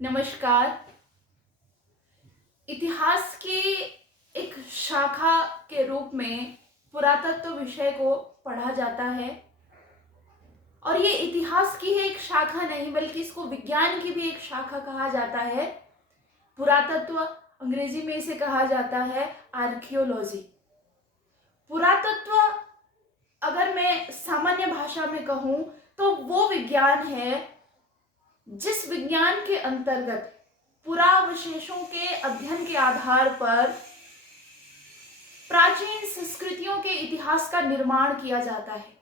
नमस्कार। इतिहास की एक शाखा के रूप में पुरातत्व विषय को पढ़ा जाता है और ये इतिहास की ही एक शाखा नहीं बल्कि इसको विज्ञान की भी एक शाखा कहा जाता है। पुरातत्व अंग्रेजी में इसे कहा जाता है आर्कियोलॉजी। पुरातत्व अगर मैं सामान्य भाषा में कहूँ तो वो विज्ञान है जिस विज्ञान के अंतर्गत पुरावशेषों के अध्ययन के आधार पर प्राचीन संस्कृतियों के इतिहास का निर्माण किया जाता है।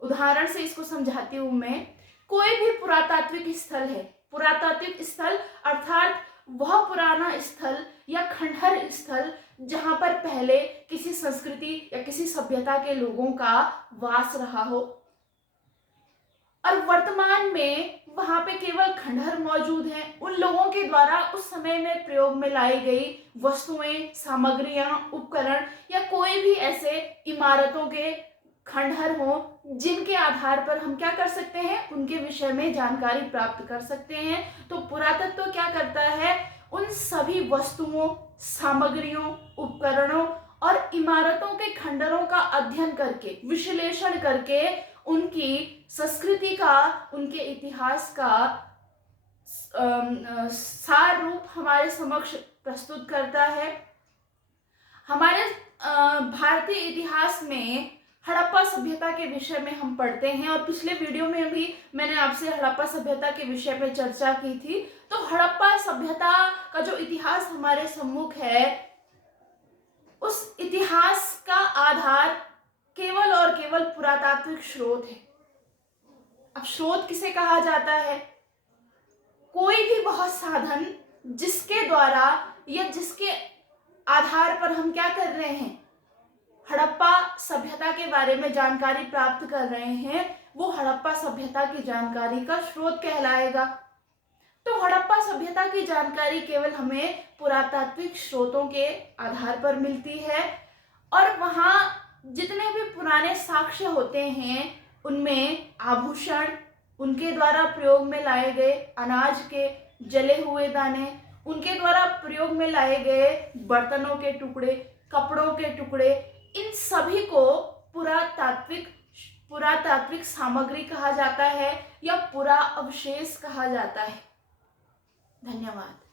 उदाहरण से इसको समझाती हूं मैं। कोई भी पुरातात्विक स्थल है, पुरातात्विक स्थल अर्थात वह पुराना स्थल या खंडहर स्थल जहां पर पहले किसी संस्कृति या किसी सभ्यता के लोगों का वास रहा हो और वर्तमान में वहां पे केवल खंडहर मौजूद हैं। उन लोगों के द्वारा उस समय में प्रयोग में लाई गई वस्तुएं, सामग्रियां, उपकरण या कोई भी ऐसे इमारतों के खंडहर हो जिनके आधार पर हम क्या कर सकते हैं, उनके विषय में जानकारी प्राप्त कर सकते हैं। तो पुरातत्व क्या करता है, उन सभी वस्तुओं, सामग्रियों, उपकरणों और इमारतों के खंडहरों का अध्ययन करके, विश्लेषण करके उनकी संस्कृति का, उनके इतिहास का सार रूप हमारे समक्ष प्रस्तुत करता है। हमारे भारतीय इतिहास में हड़प्पा सभ्यता के विषय में हम पढ़ते हैं और पिछले वीडियो में भी मैंने आपसे हड़प्पा सभ्यता के विषय पर चर्चा की थी। तो हड़प्पा सभ्यता का जो इतिहास हमारे सम्मुख है, उस इतिहास का आधार केवल और केवल पुरातात्विक स्रोत है। अब स्रोत किसे कहा जाता है? कोई भी वह साधन जिसके द्वारा या जिसके आधार पर हम क्या कर रहे हैं, हड़प्पा सभ्यता के बारे में जानकारी प्राप्त कर रहे हैं, वो हड़प्पा सभ्यता की जानकारी का स्रोत कहलाएगा। तो हड़प्पा सभ्यता की जानकारी केवल हमें पुरातात्विक स्रोतों के आधार पर मिलती है और वहाँ जितने भी पुराने साक्ष्य होते हैं उनमें आभूषण, उनके द्वारा प्रयोग में लाए गए अनाज के जले हुए दाने, उनके द्वारा प्रयोग में लाए गए बर्तनों के टुकड़े, कपड़ों के टुकड़े, इन सभी को पुरातात्विक सामग्री कहा जाता है या पुरा अवशेष कहा जाता है। धन्यवाद।